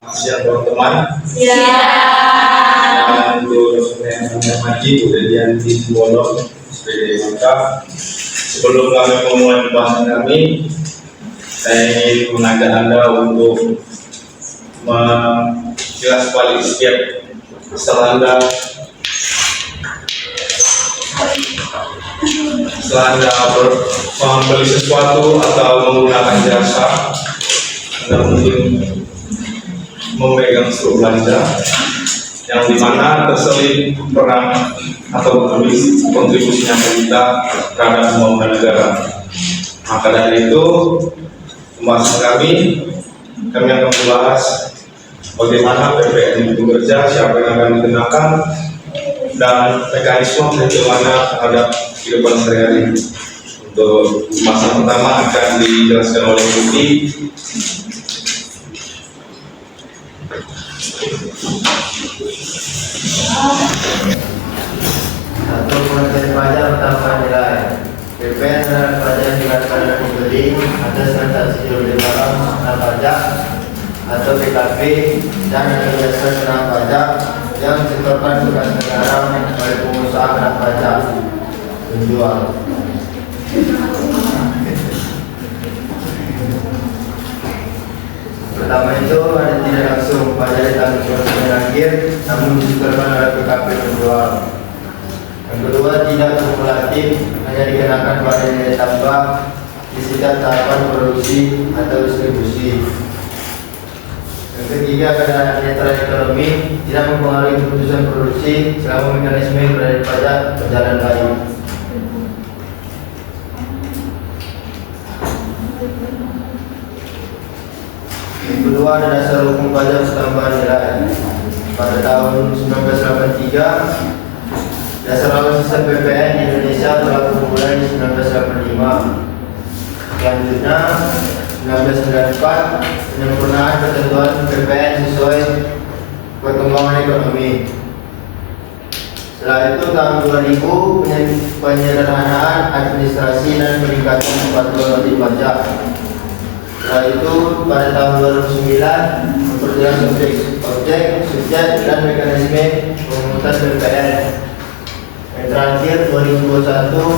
Siang teman-teman. Siang. Dan untuk yang haji udah dianti bolong sebagai maka. Sebelum kami memulai pembahasan kami, saya ingin mengajak Anda untuk menjelas balik setiap setelah Anda membeli sesuatu atau menggunakan jasa, Anda mungkin memegang surat belanja yang dimana terselip peran atau kontribusinya kita terhadap pembangunan negara. Maka dari itu, pembahasan kami akan membahas bagaimana PPN itu bekerja, siapa yang akan dikenakan, dan mekanisme bagaimana terhadap kehidupan sehari-hari. Untuk pembahasan pertama akan dijelaskan oleh Budi. Satu, pengenaan pajak tanpa nilai. PPN adalah pajak yang dikenakan oleh pembeli atas transaksi jual beli barang kena pajak atau PKP dan ada jasa kena pajak yang disetorkan tugas negara oleh pengusaha kena pajak penjual. Pertama itu ada tidak langsung pajak ditanggung konsumen akhir namun disetorkan oleh PKP penjual. Yang kedua, tidak kumulatif, hanya dikenakan pada nilai tambah di setiap tahapan produksi atau distribusi. Yang ketiga, keadaan netral ekonomi, tidak mempengaruhi keputusan produksi selama mekanisme berada pajak berjalan baik. Yang kedua, ada dasar hukum pajak tambahan nilai. Pada tahun 1983, dasar awal sistem PPN di Indonesia telah dimulai di 1985. Selanjutnya, 1994, penyempurnaan ketentuan PPN sesuai perkembangan ekonomi. Setelah itu, tahun 2000, penyederhanaan administrasi dan peningkatan kepatuhan wajib pajak. Setelah itu, pada tahun 2009, memperjelas objek, subjek, dan mekanisme pemungutan PPN. Yang terakhir 2021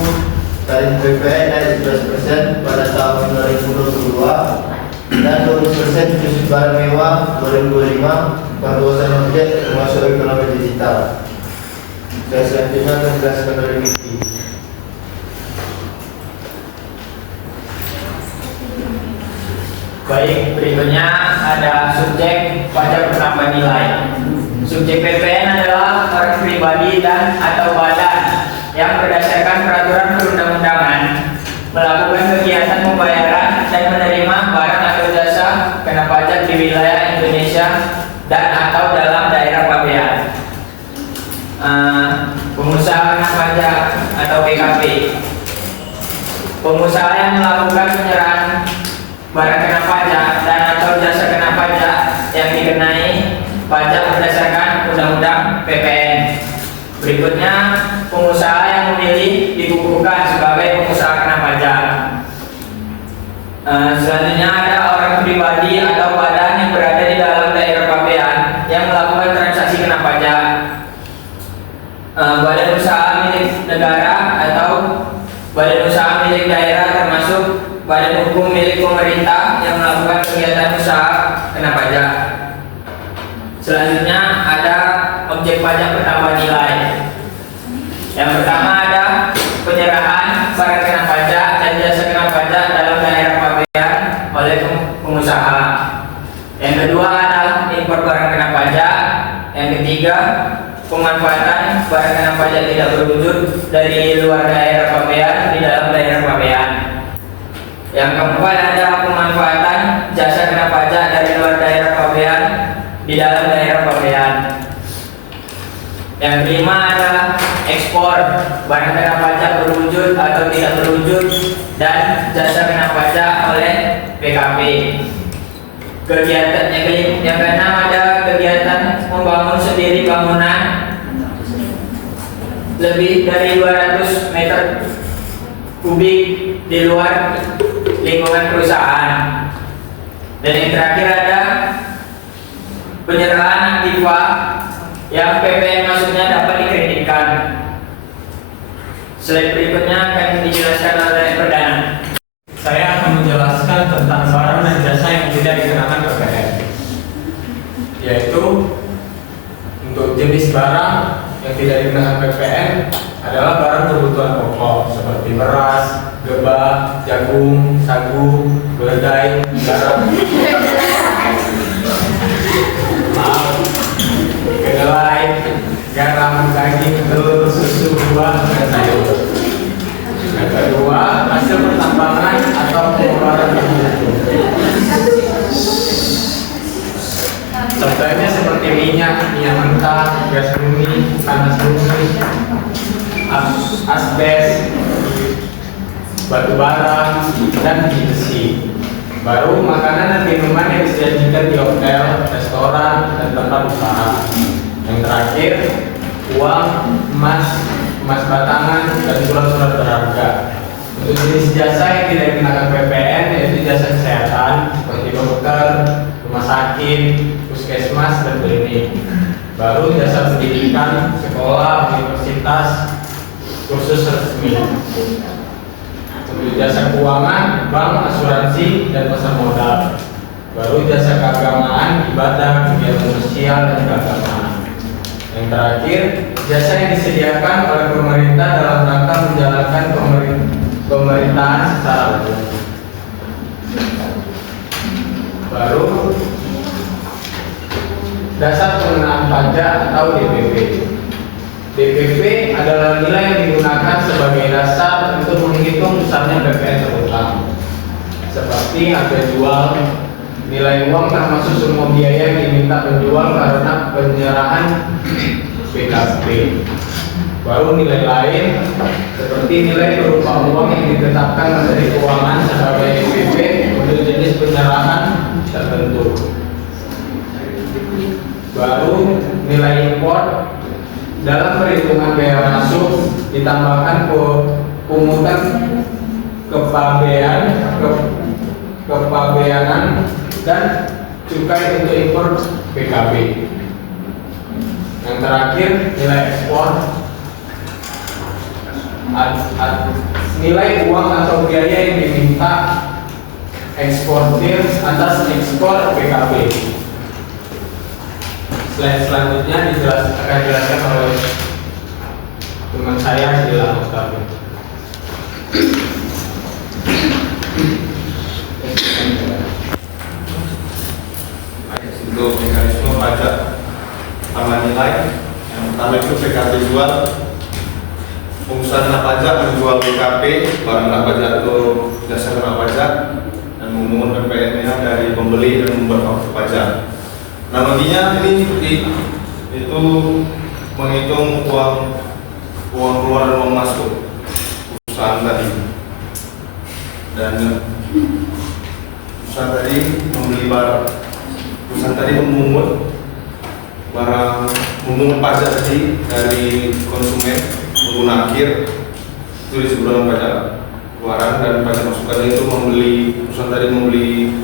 tarif PPN naik 11% pada tahun 2022 dan 12% khusus barang mewah 2025 perluasan objek termasuk ekonomi digital. Dan selanjutnya akan dijelaskan oleh Miki. Baik, berikutnya ada subjek pajak bertambah nilai. Subjek PPN adalah orang pribadi dan atau badan yang berdasarkan peraturan perundang-undangan melakukan kegiatan pembayaran dan menerima barang atau jasa kena pajak di wilayah Indonesia dan atau dalam daerah pabean. Pengusaha kena pajak atau PKP. Pengusaha yang melakukan penyerahan barang kena pajak dan atau jasa kena pajak yang dikenai pajak berdasarkan Undang-Undang PPN. Berikutnya, pengusaha yang memilih dikukuhkan sebagai pengusaha kena pajak. Selanjutnya ada orang pribadi atau badan yang berada di dalam daerah pabean yang melakukan transaksi kena pajak. Badan usaha milik negara atau badan usaha milik daerah termasuk badan hukum milik pemerintah yang melakukan kegiatan usaha kena pajak. Selanjutnya ada objek pajak bertambah nilai. Yang pertama ada penyerahan barang kena pajak dan jasa kena pajak dalam daerah pabean oleh pengusaha. Yang kedua adalah impor barang kena pajak. Yang ketiga, pemanfaatan barang kena pajak tidak berwujud dari luar daerah pabean di dalam daerah pabean. Yang keempat ada pemanfaatan jasa kena pajak dari luar daerah pabean di dalam daerah pabean. Yang kelima adalah ekspor barang kena pajak berwujud atau tidak berwujud dan jasa kena pajak oleh PKP. Kegiatan yang keenam ada kegiatan membangun sendiri bangunan lebih dari 200 meter kubik di luar lingkungan perusahaan. Dan yang terakhir ada penyerahan aktiva yang PPN masuknya dapat dikreditkan. Slide berikutnya akan dijelaskan oleh Perdana. Saya akan menjelaskan tentang barang dan jasa yang tidak dikenakan PPN, yaitu untuk jenis barang yang tidak dikenakan PPN adalah barang kebutuhan pokok seperti beras, gebah, jagung, sagu, keledai, garam, kedelai, garam, daging, telur, susu, buah, dan sayur. Yang kedua, hasil pertambangan atau pengeluaran tertentu. Contohnya seperti minyak mentah, gas bumi, panas bumi, asbes, batu bara, dan besi. Baru makanan dan minuman yang disajikan di hotel, restoran, dan tempat usaha. Yang terakhir, uang, emas batangan, dan surat-surat berharga. Untuk jenis jasa yang tidak dikenakan PPN yaitu jasa kesehatan seperti dokter, rumah sakit, puskesmas, dan klinik. Baru jasa pendidikan, sekolah, universitas, kursus resmi. Untuk jasa keuangan, bank, asuransi, dan pasar modal. Baru jasa keagamaan, ibadah, kegiatan sosial, dan keagamaan. Yang terakhir, jasa yang disediakan oleh pemerintah dalam rangka menjalankan pemerintahan secara umum. Baru dasar pengenaan pajak atau DPP. DPP adalah nilai yang digunakan sebagai dasar untuk menghitung besarnya PPN terutang, seperti harga jual, nilai uang termasuk semua biaya yang diminta penjual karena penyerahan PKP. Baru nilai lain seperti nilai berupa uang yang ditetapkan Menteri Keuangan sebagai DPP untuk jenis penyerahan tertentu. Baru nilai impor dalam perhitungan bea masuk ditambahkan pungutan kepabeanan dan cukai untuk impor PKB. Yang terakhir nilai ekspor, nilai uang atau biaya yang diminta eksportir atas ekspor PKB. Slide selanjutnya akan dijelaskan oleh teman saya Sila Mustafa. Untuk mekanisme pajak tambah nilai, yang pertama itu PKP jual. Pengusaha kena pajak menjual PKP, barang kena pajak atau jasa kena pajak, dan memungut PPN-nya dari pembeli dan membuat faktur pajak. Analoginya ini seperti itu, menghitung uang keluar dan uang masuk perusahaan tadi, dan perusahaan tadi membeli barang, perusahaan tadi memungut pajak tadi dari konsumen, pengguna akhir, itu disebut dengan pajak keluaran, dan pajak masukan itu perusahaan tadi membeli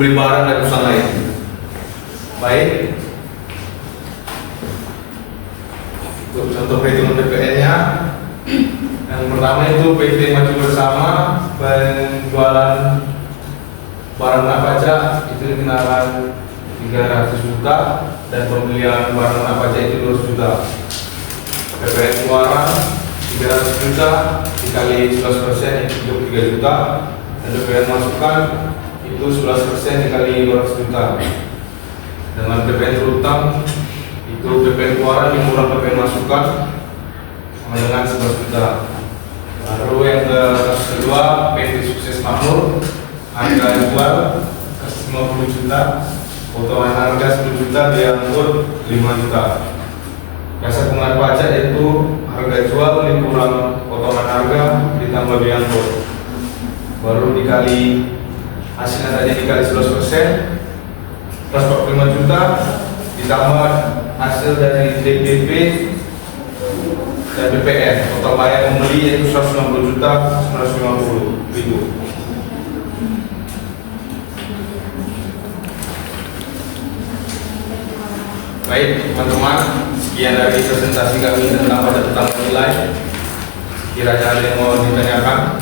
barang dari perusahaan lain. Baik, untuk contoh perhitungan PPN-nya, yang pertama itu PT Maju Bersama, penjualan barang kena pajak itu dikenakan 300 juta, dan pembelian barang kena pajak itu 200 juta. PPN keluaran 300 juta dikali 11% itu 3 juta, dan PPN masukan itu 11% dikali 200 juta. Dengan PPN terutang itu PPN keluaran dikurang PPN masukan sama dengan 11 juta. Lalu yang kedua, PT Sukses Makmur, harga jual 50 juta, potongan harga 10 juta, biaya angkut 5 juta. Jasa pengenaan pajak yaitu harga jual dikurang potongan harga ditambah biaya angkut, baru dikali hasilnya tadi dikali 11%, plus 45 juta ditambah hasil dari DPP dan BPN. Total bayar pembeli yaitu 160 juta 950 ribu. Baik teman-teman, sekian dari presentasi kami tentang pajak utama nilai. Kiranya ada yang mau ditanyakan.